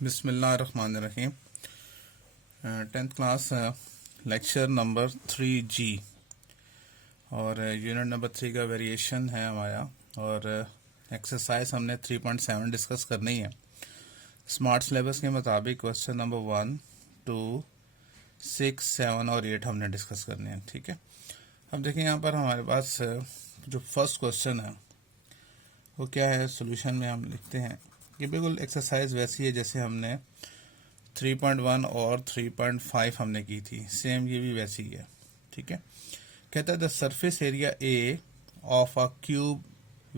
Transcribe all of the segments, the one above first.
बिस्मिल्लाहिर्रहमानिर्रहीम। 10th class lecture number 3G और unit number 3 का वेरिएशन है हमारा। और एक्सरसाइज हमने 3.7 डिस्कस करनी है। स्मार्ट सिलेबस के मुताबिक क्वेश्चन नंबर 1, 2, 6, 7 और 8 हमने डिस्कस करने हैं। ठीक है, अब देखिए यहाँ पर हमारे पास जो फर्स्ट क्वेश्चन है वो क्या है। सॉल्यूशन में हम लिखते हैं कि बिल्कुल एक्सरसाइज वैसी है जैसे हमने 3.1 और 3.5 हमने की थी, सेम ये भी वैसी ही है। ठीक है, कहता है the surface area A of a cube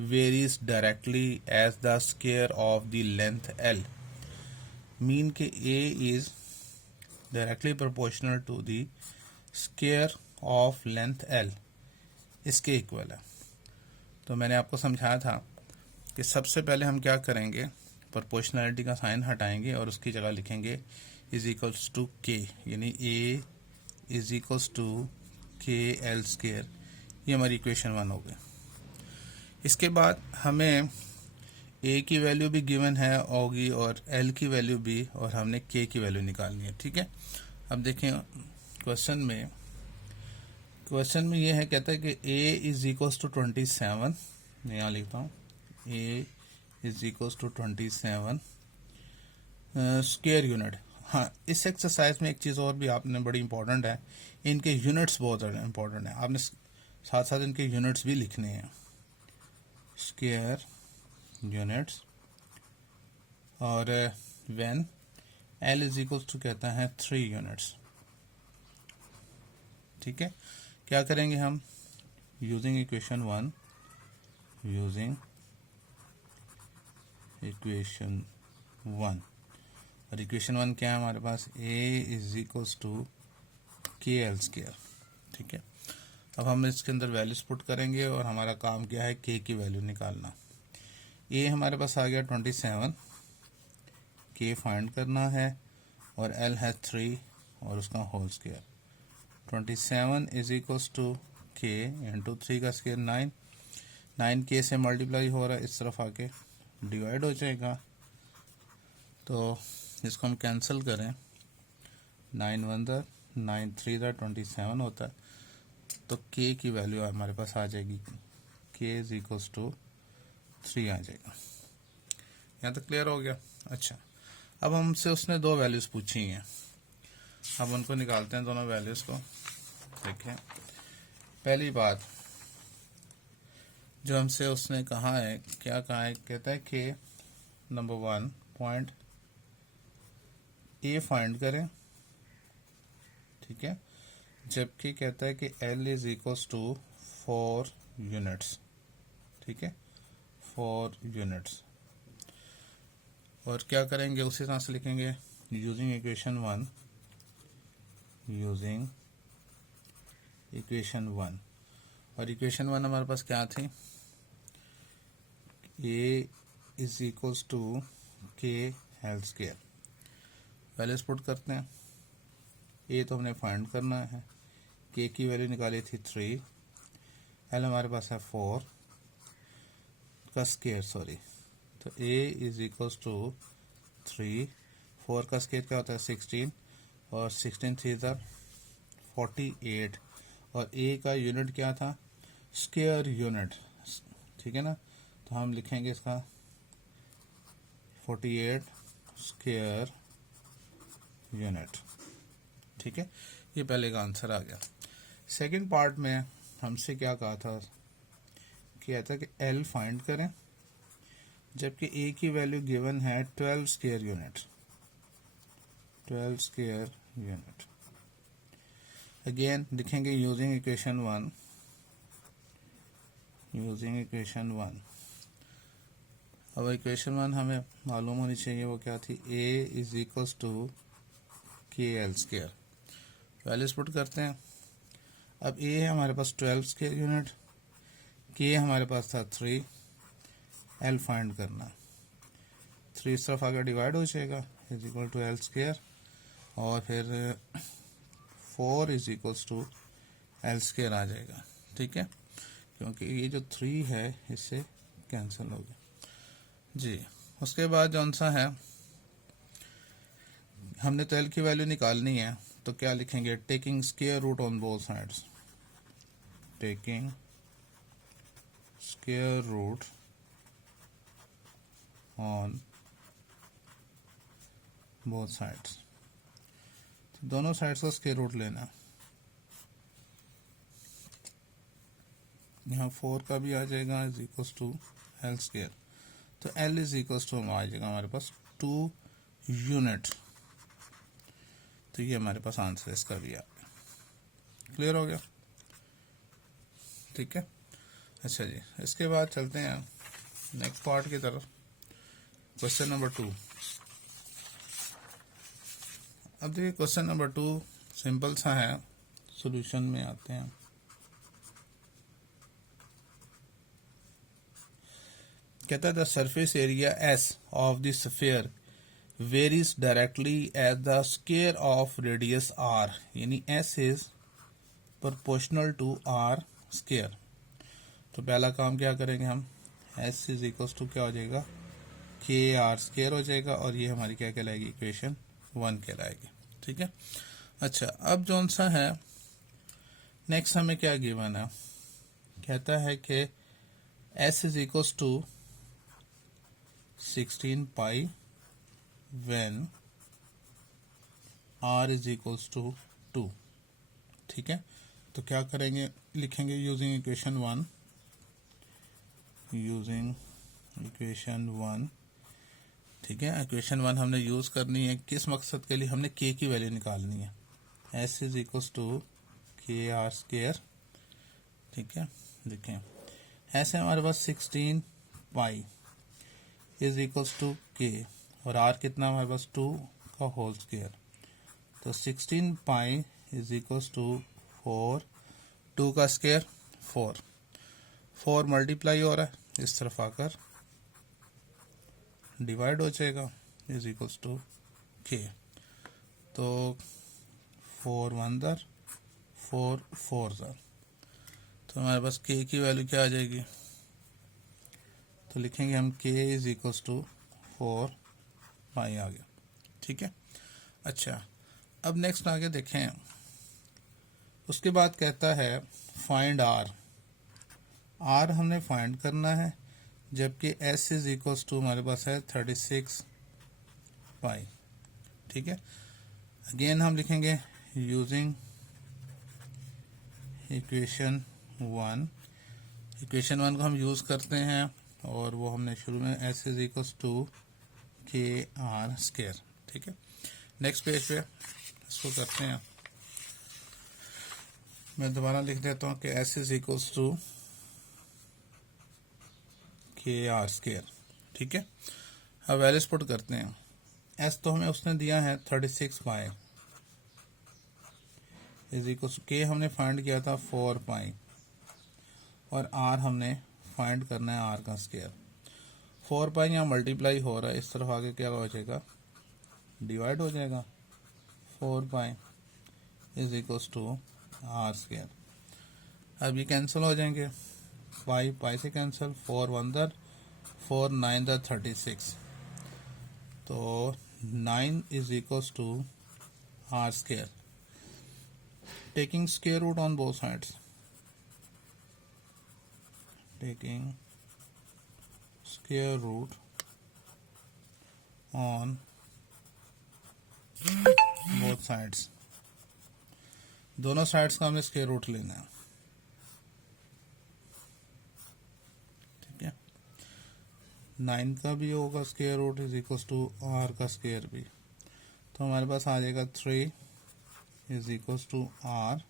varies directly as the square of the length L. Mean के A is directly proportional to the square of length L, इसके इक्वल है। तो मैंने आपको समझाया था कि सबसे पहले हम क्या करेंगे, प्रोपोर्शनैलिटी का साइन हटाएंगे और उसकी जगह लिखेंगे इज इक्वल्स टू के, यानी ए इज इक्वल्स टू के एल स्क्वायर। ये हमारी इक्वेशन 1 हो गई। इसके बाद हमें ए की वैल्यू भी गिवन है होगी और एल की वैल्यू भी, और हमने के की वैल्यू निकालनी है। ठीक है, अब देखें क्वेश्चन में ये है, कहता है कि ए इज इक्वल्स टू 27। मैं यहाँ लिखता हूँ A is equals to 27 square unit. हाँ, इस एक्सरसाइज में एक चीज़ और भी आपने बड़ी इंपॉर्टेंट है, इनके यूनिट्स बहुत इंपॉर्टेंट है। आपने साथ साथ इनके यूनिट्स भी लिखने हैं, स्क्वायर यूनिट्स। और when L is equals to कहता है 3 यूनिट्स। ठीक है, क्या करेंगे हम, यूजिंग इक्वेशन 1, और इक्वेशन 1 क्या है हमारे पास, ए इज इक्वल्स टू के एल स्क्वायर। ठीक है, अब हम इसके अंदर वैल्यूज पुट करेंगे और हमारा काम क्या है, के की वैल्यू निकालना। ए हमारे पास आ गया 27, के फाइंड करना है, और एल है 3 और उसका whole square. 27 is equals to K into 3 का स्क्वायर 9। 9 के से मल्टीप्लाई हो रहा है, इस तरफ आके डिवाइड हो जाएगा। तो इसको हम कैंसिल करें, 9 1 दा 9 3 दा 27 होता है। तो के की वैल्यू हमारे पास आ जाएगी, के इज इक्वल्स टू 3 आ जाएगा। यहाँ तक क्लियर हो गया। अच्छा, अब हमसे उसने 2 वैल्यूज पूछी हैं, अब उनको निकालते हैं दोनों वैल्यूज को। देखें, पहली बात जो हमसे उसने कहा है, क्या कहा है, कहता है कि नंबर 1 पॉइंट ए फाइंड करें। ठीक है, जबकि कहता है कि L is equals to 4 units. ठीक है, 4 यूनिट्स। और क्या करेंगे, उसी तरह से लिखेंगे यूजिंग इक्वेशन 1, और इक्वेशन 1 हमारे पास क्या थी, ए इज इक्वल्स टू के एल स्क्वायर। वैल्यूज पुट करते हैं, ए तो हमने फाइंड करना है, के की वैल्यू निकाली थी 3, एल हमारे पास है 4 का स्क्वायर, सॉरी। तो ए इज इक्वल्स टू 3, 4 का स्क्वायर क्या होता है 16, और 16 3 ज़ा 48, और ए का यूनिट क्या था, स्क्वायर यूनिट। ठीक है ना, तो हम लिखेंगे इसका 48 स्क्वायर यूनिट। ठीक है, ये पहले का आंसर आ गया। सेकंड पार्ट में हमसे क्या कहा था, कहता कि एल फाइंड करें, जबकि ए की वैल्यू गिवन है 12 square unit. 12 square unit again लिखेंगे यूजिंग इक्वेशन 1। अब इक्वेशन 1 हमें मालूम होनी चाहिए, वो क्या थी, ए इज इक्वल्स टू के एल स्क्वायर। वैल्यूज पुट करते हैं। अब ए है हमारे पास 12 स्क्वायर यूनिट, के हमारे पास था 3, एल फाइंड करना। 3 इस तरफ आगे डिवाइड हो जाएगा, is equal to L square, और फिर 4 is equals to L square आ जाएगा। ठीक है, क्योंकि ये जो 3 है इससे कैंसिल हो गया जी। उसके बाद जौन सा है हमने तो एल की वैल्यू निकालनी है, तो क्या लिखेंगे, taking square root on both sides, taking square root on both sides, तो दोनों साइड्स का स्क्वायर रूट लेना। यहाँ 4 का भी आ जाएगा is equals to L square, तो एल इज इक्वल्स टू आ जाएगा हमारे पास 2 यूनिट। तो ये हमारे पास आंसर इसका भी आ गया। क्लियर हो गया, ठीक है। अच्छा जी, इसके बाद चलते हैं नेक्स्ट पार्ट की तरफ, क्वेश्चन नंबर 2। अब देखिए क्वेश्चन नंबर 2 सिंपल सा है, सॉल्यूशन में आते हैं। कहता है the surface area S of the sphere varies directly as the square of radius R, यानी S is proportional to R square. तो पहला काम क्या करेंगे हम, एस इज इक्वल्स टू क्या हो जाएगा, के आर स्क्वायर हो जाएगा, और ये हमारी क्या कहलाएगी, इक्वेशन 1 कहलाएगी, ठीक है। अच्छा, अब जौन सा है नेक्स्ट हमें क्या गिवन है, कहता है कि S is equals to 16 pi when R is equals to 2, ठीक है। तो क्या करेंगे, लिखेंगे यूजिंग इक्वेशन 1, यूजिंग इक्वेशन 1, ठीक है। इक्वेशन 1 हमने यूज करनी है किस मकसद के लिए, हमने के की वैल्यू निकालनी है, एस इज इक्वल्स टू के आर स्क्वायर, ठीक है। देखें ऐसे हमारे पास 16 पाई इज इक्वल्स टू के, और आर कितना हमारे पास 2 का होल स्क्वायर, तो 16 पाई इज इक्वल्स टू 4, 2 का स्क्वायर 4 मल्टीप्लाई हो रहा है, इस तरफ आकर डिवाइड हो जाएगा, इज इक्वल्स टू के, तो 4 1 दर 4 4 दर, तो हमारे पास के की वैल्यू क्या आ जाएगी, तो लिखेंगे हम के इज इक्वल्स टू 4 पाई आ गया, ठीक है। अच्छा, अब नेक्स्ट आगे देखें, उसके बाद कहता है फाइंड आर, आर हमने फाइंड करना है, जबकि एस इज इक्वल्स टू हमारे पास है 36 पाई, ठीक है। अगेन हम लिखेंगे यूजिंग इक्वेशन 1, इक्वेशन 1 को हम यूज करते हैं, और वो हमने शुरू में एस इज इक्वल्स टू के आर स्क्वायर, ठीक है। नेक्स्ट पेज पे इसको करते हैं, मैं दोबारा लिख देता हूँ कि एस इज इक्वल्स टू के आर स्क्वायर, ठीक है। अब वैल्यूज पुट करते हैं, एस तो हमें उसने दिया है 36 पाई इज इक्वल्स टू, के हमने फाइंड किया था 4 पाई, और आर हमने फाइंड करना है आर का स्क्वायर। 4 पाई यहाँ मल्टीप्लाई हो रहा है, इस तरफ आगे क्या हो जाएगा, डिवाइड हो जाएगा, 4 pi is equals to R square. अब ये कैंसिल हो जाएंगे, पाई पाई से कैंसिल, 4 1 दर 4 9 दर 36, तो 9 is equals to R square, taking square root on both sides, taking square root on both sides, दोनों साइड्स का हमें स्क्वायर रूट लेना है, ठीक है। 9 का भी होगा square root is equals to R का स्क्वायर भी, तो हमारे पास आ जाएगा 3 इज इक्वल्स टू आर,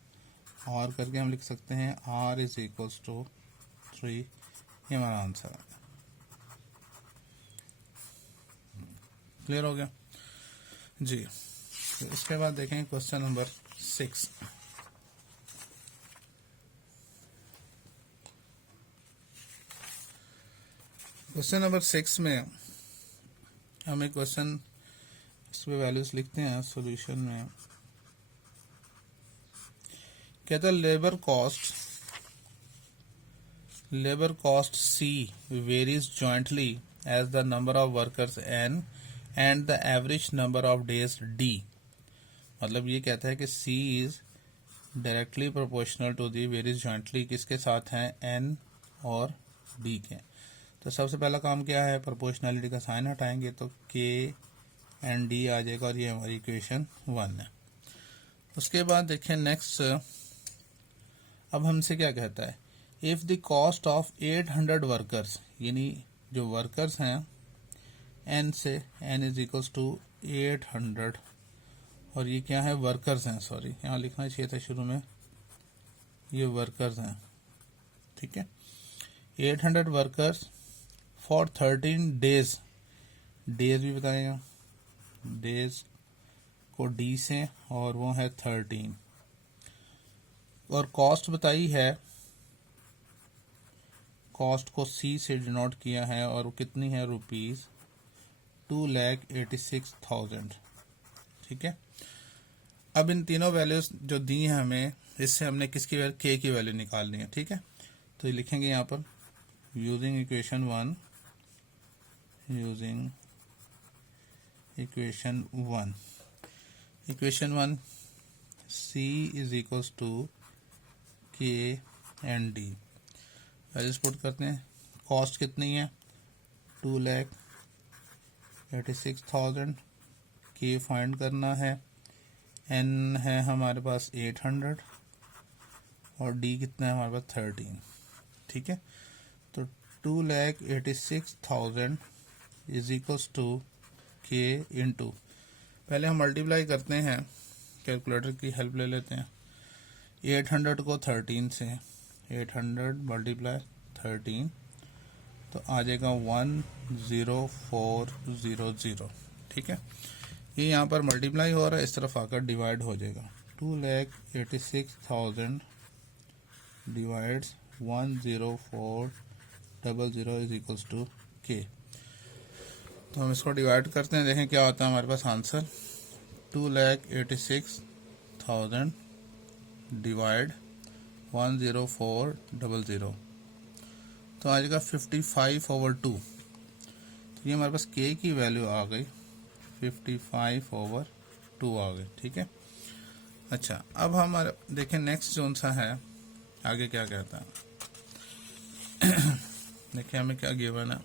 और करके हम लिख सकते हैं आर इज इक्वल्स टू 3, ये हमारा आंसर है। क्लियर हो गया जी। तो इसके बाद देखें क्वेश्चन नंबर 6। क्वेश्चन नंबर 6 में हम एक क्वेश्चन, इस पे वैल्यूज लिखते हैं सॉल्यूशन में। कहता है labour cost C varies jointly as the number of workers N and the average number of days D. मतलब ये कहता है कि C is directly proportional to the varies jointly किसके साथ हैं, एन और डी के। तो सबसे पहला काम क्या है, प्रोपोर्शनलिटी का साइन हटाएंगे तो के एंड डी आ जाएगा और ये हमारी इक्वेशन 1 है। उसके बाद देखें नेक्स्ट, अब हमसे क्या कहता है, if the cost of 800 workers, यानी जो वर्कर्स हैं एन से, एन इज इक्वल्स टू 800, और ये क्या है, वर्कर्स हैं, सॉरी यहाँ लिखना चाहिए था शुरू में, ये वर्कर्स हैं, ठीक है। 800 वर्कर्स फॉर 13 डेज, डेज भी बताएगा, डेज को डी से और वो है 13, और कॉस्ट बताई है, कॉस्ट को सी से डिनोट किया है और वो कितनी है, रुपीज 2,86,000, ठीक है। अब इन तीनों वैल्यूज जो दी हैं हमें, इससे हमने किसकी वैल्यू, के की वैल्यू निकालनी है, ठीक है। तो ये लिखेंगे यहाँ पर using equation 1, using equation 1, equation 1 C is equals to K and D, values put करते हैं। कॉस्ट कितनी है, 2,86,000, के फाइंड करना है, एन है हमारे पास 800 और डी कितना है हमारे पास 13, ठीक है। तो 2,86,000 is equals to K into, पहले हम मल्टीप्लाई करते हैं, कैलकुलेटर की हेल्प ले लेते हैं। 800 को 13 से, 800 मल्टीप्लाई 13 तो आ जाएगा 10400, ठीक है। ये यहाँ पर मल्टीप्लाई हो रहा है, इस तरफ आकर डिवाइड हो जाएगा, 2,86,000 डिवाइड्स 10400 इज इक्वल्स टू के। तो हम इसको डिवाइड करते हैं, देखें क्या होता है हमारे पास आंसर, 2,86,000 डिवाइड 10400 तो आ जाएगा 55/2। तो ये हमारे पास के की वैल्यू आ गई 55/2 आ गई, ठीक है। अच्छा, अब हमारे देखें नेक्स्ट जोन सा है, आगे क्या कहता है देखिए हमें क्या गिवन है।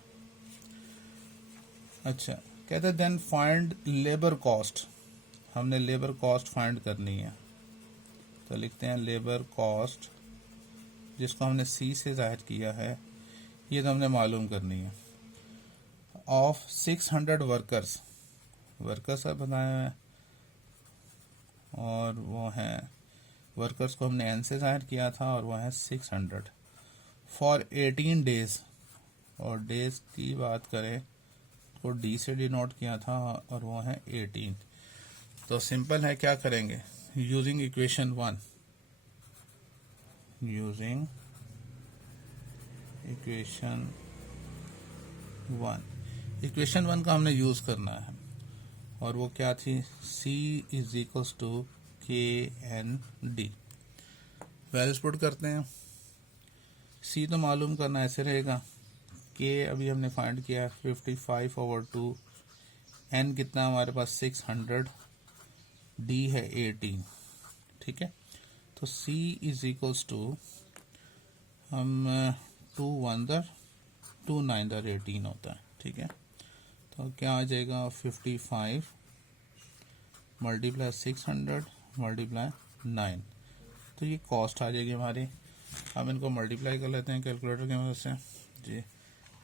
अच्छा, कहता है देन फाइंड लेबर कॉस्ट, हमने लेबर कॉस्ट फाइंड करनी है, तो लिखते हैं लेबर कॉस्ट, जिसको हमने सी से जाहिर किया है, ये तो हमने मालूम करनी है, ऑफ 600 वर्कर्स, वर्कर्स बताया है और वो है, वर्कर्स को हमने एन से जाहिर किया था और वो है 600 फॉर 18 डेज, और डेज की बात करें तो डी से डिनोट किया था और वो है 18। तो सिंपल है, क्या करेंगे, using equation 1, using equation 1, equation 1 का हमने यूज करना है और वो क्या थी, C इज इक्वल्स टू के एन डी, वैल्यूज पुट करते हैं। C तो मालूम करना ऐसे रहेगा, K अभी हमने फाइंड किया 55/2, N कितना हमारे पास 600, D है 18, ठीक है। तो C इज इक्वल्स टू, हम 2 1 2 9 18 होता है, ठीक है। तो क्या आ जाएगा 55 मल्टीप्लाई 600 मल्टीप्लाई 9, तो ये कॉस्ट आ जाएगी हमारी। हम इनको मल्टीप्लाई कर लेते हैं कैलकुलेटर की मदद से जी,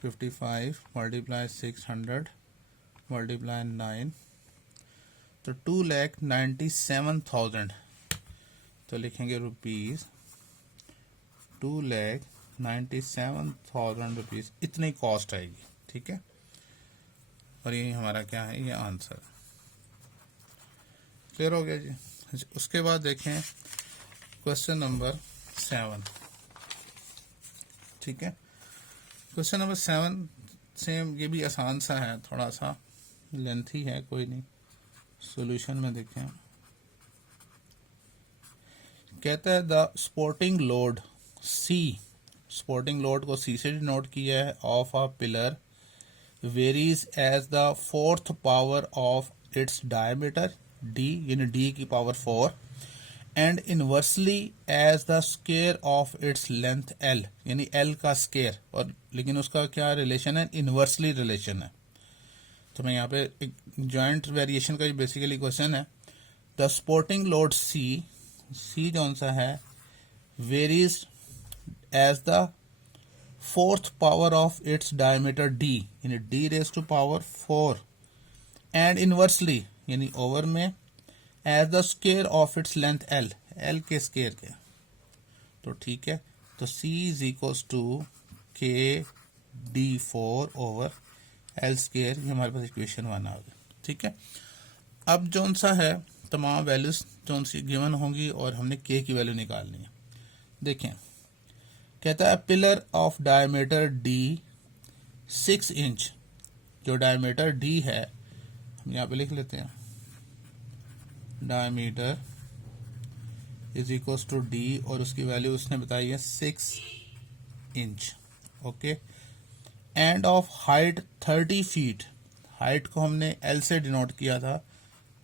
55 मल्टीप्लाई 600 मल्टीप्लाई 9 तो 2,97,000, तो लिखेंगे रुपीज 2,97,000 रुपीज, इतनी कॉस्ट आएगी, ठीक है। और ये हमारा क्या है, ये आंसर क्लियर हो गया जी। उसके बाद देखें क्वेश्चन नंबर 7, ठीक है। क्वेश्चन नंबर 7 सेम, ये भी आसान सा है, थोड़ा सा लेंथी है, कोई नहीं, सॉल्यूशन में देखें। कहता है the supporting load C, supporting load को सी से डिनोट किया है, of a pillar varies as the fourth power of its diameter d, यानी d की power 4, and inversely as the square of its length l, यानी l का square, और लेकिन उसका क्या रिलेशन है, इनवर्सली रिलेशन है। तो मैं यहाँ पे एक जॉइंट वेरिएशन का बेसिकली क्वेश्चन है। द स्पोर्टिंग लोड C कौन सा है, varies as the fourth power of its diameter d, यानी d raise to power 4, and inversely यानी ओवर में as the square of its length l के square के। तो ठीक है, तो C is equals to KD4 over l square, ये हमारे पास इक्वेशन 1 आ गई। ठीक है, अब जौन सा है तमाम वैल्यूज जौन सी गिवन होंगी और हमने k की वैल्यू निकालनी है। देखें, कहता है pillar of diameter d 6 inch, जो डायमीटर d है हम यहाँ पे लिख लेते हैं, diameter is equals to d, और उसकी वैल्यू उसने बताई है 6 inch. Okay, and of height 30 feet, height को हमने l से डिनोट किया था,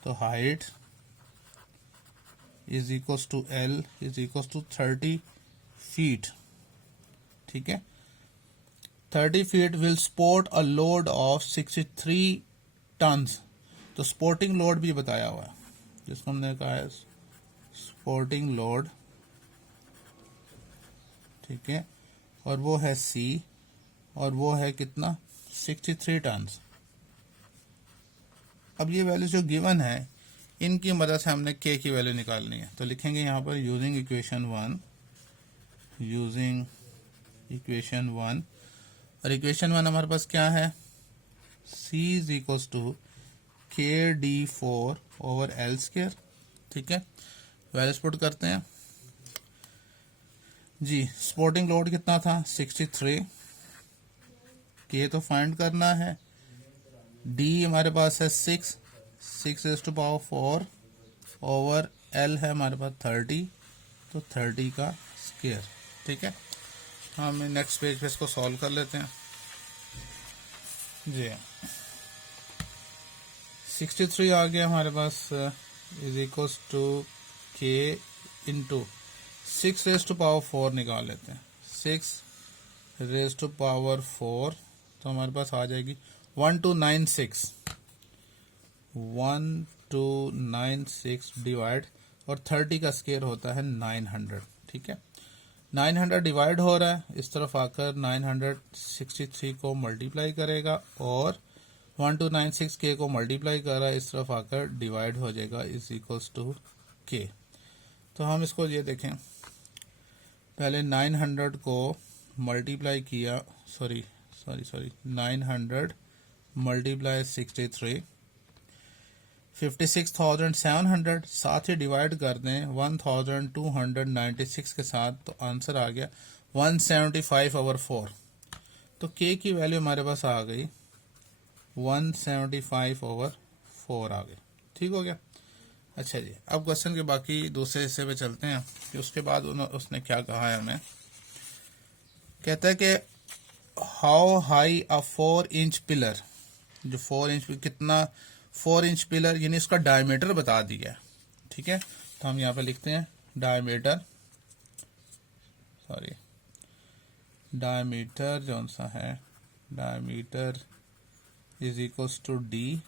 तो height is equals to l is equals to 30 feet. ठीक है, 30 feet will support a load of 63 tons. तो सपोर्टिंग लोड भी बताया हुआ है, जिसको हमने कहा है सपोर्टिंग लोड। ठीक है, और वो है C, और वो है कितना, 63 टन्स। अब ये वैल्यू जो गिवन है, इनकी मदद से हमने K की वैल्यू निकालनी है। तो लिखेंगे यहाँ पर यूजिंग इक्वेशन 1, यूजिंग इक्वेशन 1, और इक्वेशन 1 हमारे पास क्या है, C is equals to KD4 over l square. ठीक है, वैल्यूज पुट करते हैं जी। सपोर्टिंग लोड कितना था, 63, K तो फाइंड करना है, D हमारे पास है 6 raise to power 4 over L है हमारे पास 30, तो 30 का स्क्वायर। ठीक है, हम नेक्स्ट पेज पे इसको सॉल्व कर लेते हैं जी। 63 आ गया हमारे पास, is equals to K into 6 raise to power 4 निकाल लेते हैं, 6 रेज़ टू पावर 4, तो हमारे पास आ जाएगी 1296 डिवाइड, और 30 का स्क्वायर होता है 900। ठीक है, 900 डिवाइड हो रहा है, इस तरफ आकर 963 को मल्टीप्लाई करेगा, और 1296 K को मल्टीप्लाई कर रहा है, इस तरफ आकर डिवाइड हो जाएगा, इज इक्वल्स टू K। तो हम इसको ये देखें, पहले 900 को मल्टीप्लाई किया, सॉरी 900 मल्टीप्लाई 63, 56,700, साथ ही डिवाइड कर दें 1296 के साथ, तो आंसर आ गया 175 ओवर 4। तो K की वैल्यू हमारे पास आ गई 175 ओवर 4 आ गई। ठीक हो गया। अच्छा जी, अब क्वेश्चन के बाकी दूसरे हिस्से पे चलते हैं कि उसके बाद उसने क्या कहा है हमें। कहता है कि how high a 4 inch pillar, जो 4 इंच कितना, 4 इंच पिलर यानी इसका डायमीटर बता दिया है। ठीक है, तो हम यहाँ पे लिखते हैं डायमीटर, डायमीटर जौन सा है, diameter is equals to D,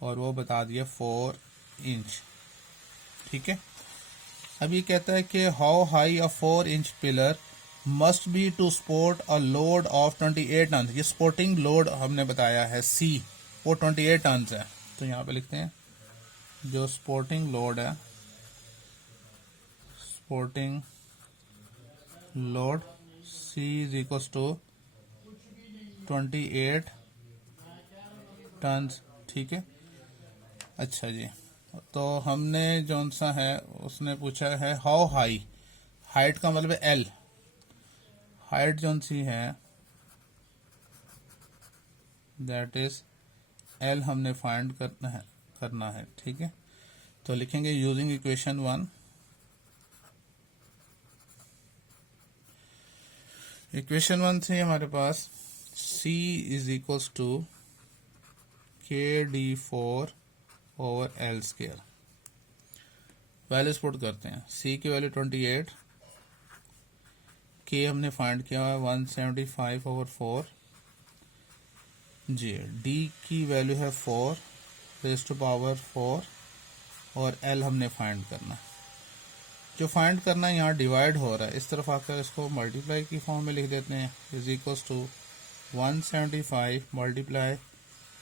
और वो बता दिया 4 इंच। ठीक है, अब ये कहता है कि how high a 4 inch pillar must be to support a load of 28 ton. ये सपोर्टिंग लोड हमने बताया है C, वो 28 टन है। तो यहाँ पे लिखते हैं जो सपोर्टिंग लोड है, supporting load C is equals to 28 ton. ठीक है, अच्छा जी, तो हमने जौन सा है उसने पूछा है हाउ हाई, हाइट का मतलब है L, हाइट जौन सी है दैट इज L हमने फाइंड करना है। ठीक है, तो लिखेंगे यूजिंग इक्वेशन 1, इक्वेशन 1 से हमारे पास C is equals to KD4/L²। Values put करते हैं। C की वैल्यू 28, K हमने फाइंड किया है 175/4 जी। D की वैल्यू है 4⁴ और L हमने फाइंड करना है। जो फाइंड करना है यहाँ डिवाइड हो रहा है, इस तरफ आकर इसको मल्टीप्लाई की फॉर्म में लिख देते हैं। इज इक्वल्स टू 175 मल्टीप्लाई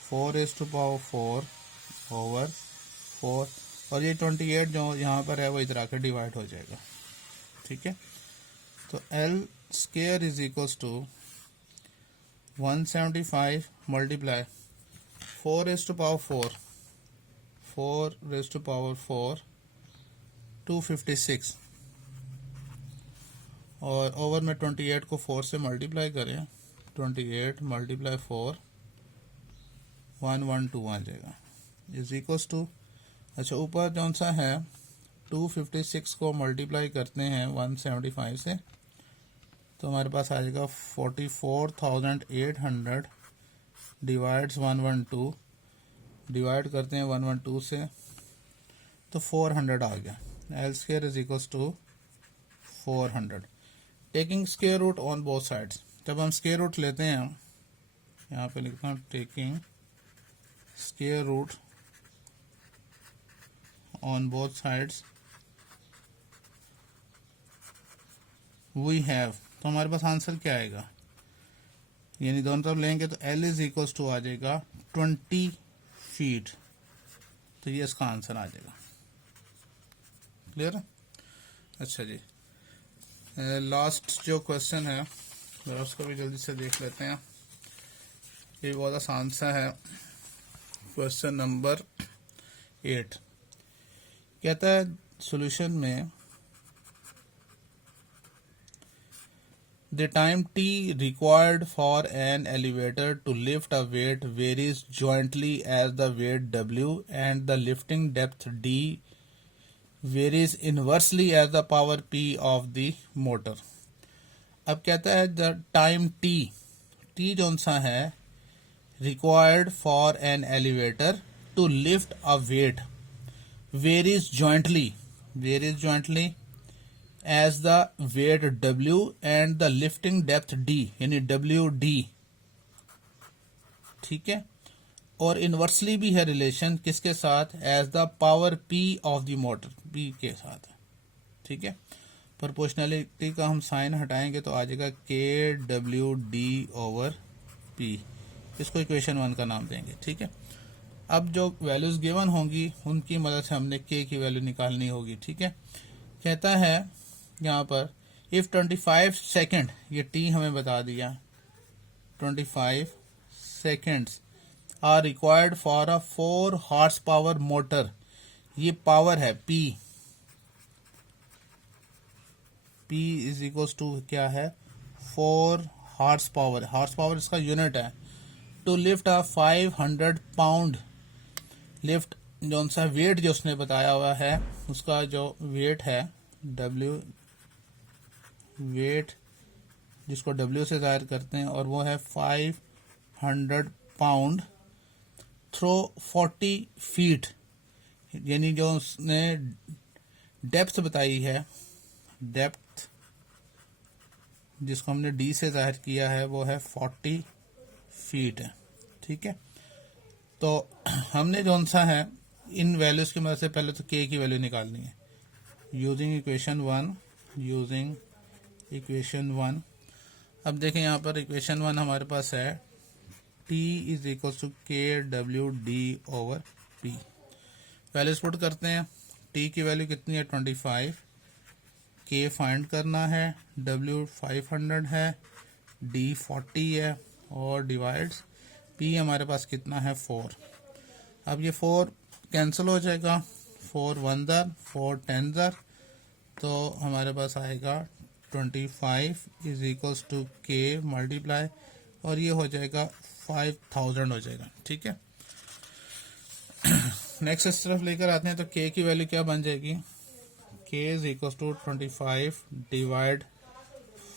4⁴/4 और ये 28 जो यहाँ पर है वो इधर आकर डिवाइड हो जाएगा। ठीक है, तो L² is equals to 175 multiply 4⁴ 256 और ओवर में 28 को 4 से मल्टीप्लाई करें, 28 मल्टीप्लाई 4 112 आ जाएगा। इज इक्वल्स टू, अच्छा ऊपर जौन सा है 256 को मल्टीप्लाई करते हैं 175 से, तो हमारे पास आ जाएगा 44,800 डिवाइड्स 112, डिवाइड करते हैं 112 से तो 400 आ गया। L² is equals to 400। Taking square root on both sides, जब हम स्क्वायर रूट लेते हैं, यहाँ पे लिखता हूँ taking square root on both sides we have, तो हमारे पास आंसर क्या आएगा, यानी दोनों तरफ लेंगे तो L इज इक्वल्स टू आ जाएगा 20 फीट, तो ये इसका आंसर आ जाएगा। क्लियर है? अच्छा जी, लास्ट जो क्वेश्चन है जरा उसको भी जल्दी से देख लेते हैं। ये बहुत आसान सा है। क्वेश्चन नंबर 8 कहता है सॉल्यूशन में the time t required for an elevator to lift a weight varies jointly as the weight W and the lifting depth D varies inversely as the power P of the motor। अब कहता है the time t जौन सा है required for an elevator to lift a weight varies jointly as the weight W and the lifting depth D, यानी WD। ठीक है, और इनवर्सली भी है रिलेशन किसके साथ, as the power P of the motor, P के साथ। ठीक है, प्रोपोर्शनलिटी का हम साइन हटाएंगे तो आ जाएगा KWD/P, इसको इक्वेशन 1 का नाम देंगे। ठीक है, अब जो वैल्यूज गिवन होंगी उनकी मदद से हमने K की वैल्यू निकालनी होगी। ठीक है, कहता है यहाँ पर इफ 25 सेकेंड, ये T हमें बता दिया, 25 seconds are required for a 4 horse power motor, ये पावर है P इज इक्वल्स टू क्या है 4 हॉर्स पावर इसका यूनिट है। To lift a 500 pound lift, जो सा वेट जो उसने बताया हुआ है उसका जो वेट है W, वेट जिसको W से जाहिर करते हैं, और वो है 500 पाउंड थ्रो 40 फीट, यानी जो उसने डेप्थ बताई है, डेप्थ जिसको हमने D से जाहिर किया है वो है 40 फीट है। ठीक है, तो हमने जो सा है इन वैल्यूज की मदद से पहले तो K की वैल्यू निकालनी है यूजिंग इक्वेशन 1। अब देखें यहाँ पर इक्वेशन 1 हमारे पास है T is equal to KWD/P। Values put करते हैं। T की वैल्यू कितनी है 25, K फाइंड करना है, W 500 है, D 40 है और डिवाइड्स P हमारे पास कितना है 4। अब ये 4 कैंसिल हो जाएगा, 4 1 दर 4 10 दर, तो हमारे पास आएगा 25 is equals to K multiply, और ये हो जाएगा 5000 हो जाएगा। ठीक है, नेक्स्ट इस तरफ लेकर आते हैं तो K की वैल्यू क्या बन जाएगी, K is equals to 25 divide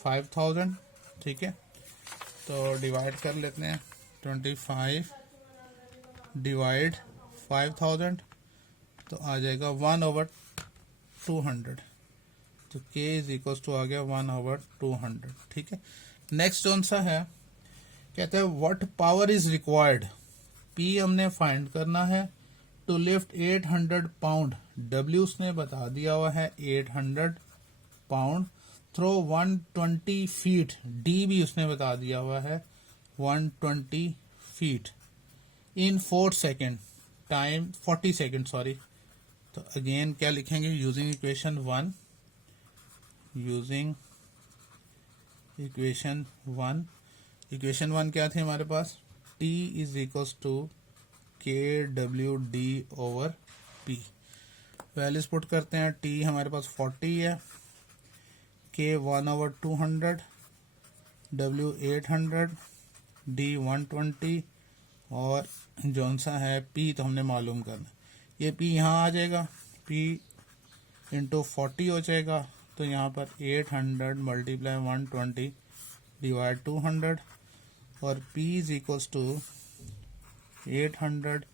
5000। ठीक है, तो डिवाइड कर लेते हैं 25 डिवाइड 5000 तो आ जाएगा 1/200। तो k इज इक्वल टू आ गया 1/200। ठीक है। नेक्स्ट कौन सा है, कहते हैं what power is required. P हमने फाइंड करना है टू लिफ्ट 800 पाउंड। W उसने बता दिया हुआ है 800 पाउंड थ्रो 120 फीट। D भी उसने बता दिया हुआ है 120 feet in 4 second time 40 second sorry. तो अगेन क्या लिखेंगे, using equation 1, using equation 1। Equation 1 क्या थी हमारे पास, T is equals to KWD/P। Values put करते हैं। T हमारे पास 40 है, K 1/200, W 800, D 120 और जौन सा है P तो हमने मालूम करना। ये P यहाँ आ जाएगा, P इंटू 40 हो जाएगा। तो यहाँ पर 800 मल्टीप्लाई 120 डिवाइड 200 और P is equals to 800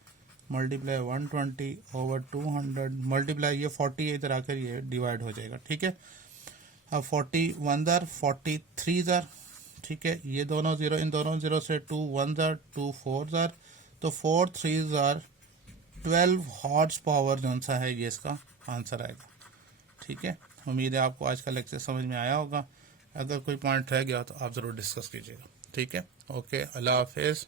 multiply 120 over 200 multiply ये 40 है, इधर आकर ये डिवाइड हो जाएगा। ठीक है। अब 41 जार 43 जार, ठीक है, ये दोनों जीरो, इन दोनों जीरो से 2 1 जार 2 4 जार, तो 4 3 जार 12 हॉर्स पावर जो सा है ये इसका आंसर आएगा। ठीक है। उम्मीद है आपको आज का लेक्चर समझ में आया होगा। अगर कोई पॉइंट रह गया तो आप ज़रूर डिस्कस कीजिएगा। ठीक है। ओके, अल्लाह हाफिज़।